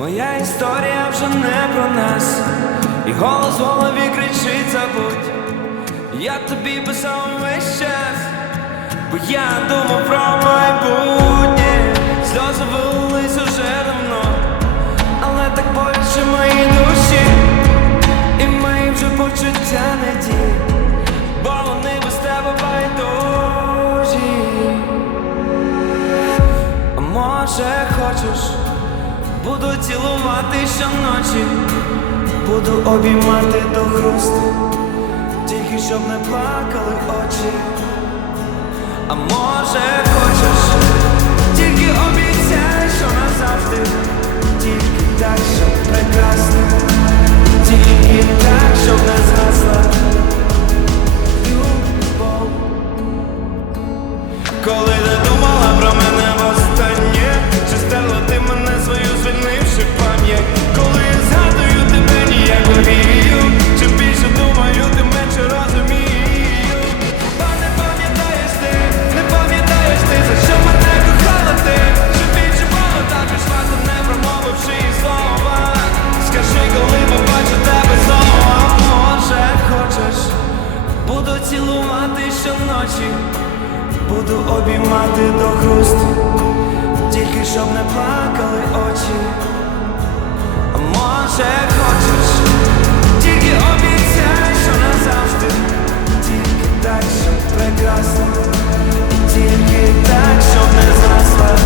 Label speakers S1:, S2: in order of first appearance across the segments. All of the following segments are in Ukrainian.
S1: Моя історія вже не про нас, і голос в голові кричить забудь. Я тобі писав весь час, бо я думав про майбутнє, сльози вилились уже давно, але так боляче моїй душі, і мої вже почуття не ті, бо вони без тебе байдужі. Може хочеш, буду цілувати щоночі, буду обіймати до хрусту, тільки щоб не плакали очі. А може хочеш, тільки обіцяй, що назавжди, тільки так, щоб прекрасно, тільки так, щоб не згасла. Любов. Коли цілувати щоночі. Буду обіймати до хрусту, тільки щоб не плакали очі. Може хочеш, тільки обіцяй, що назавжди, тільки так, щоб прекрасно, тільки так, щоб не згасла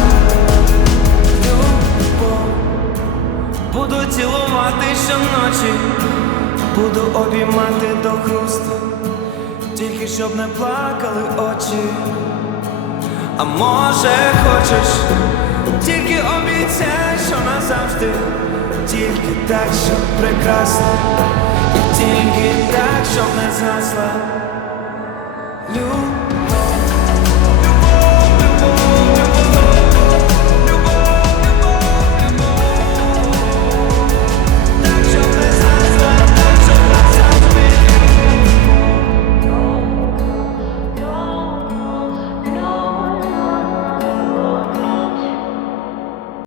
S1: любов. Буду цілувати щоночі, буду обіймати до хрусту, тільки щоб не плакали очі. А може хочеш, тільки обіцяй, що назавжди, тільки так, щоб прекрасно, і тільки так, щоб не згасла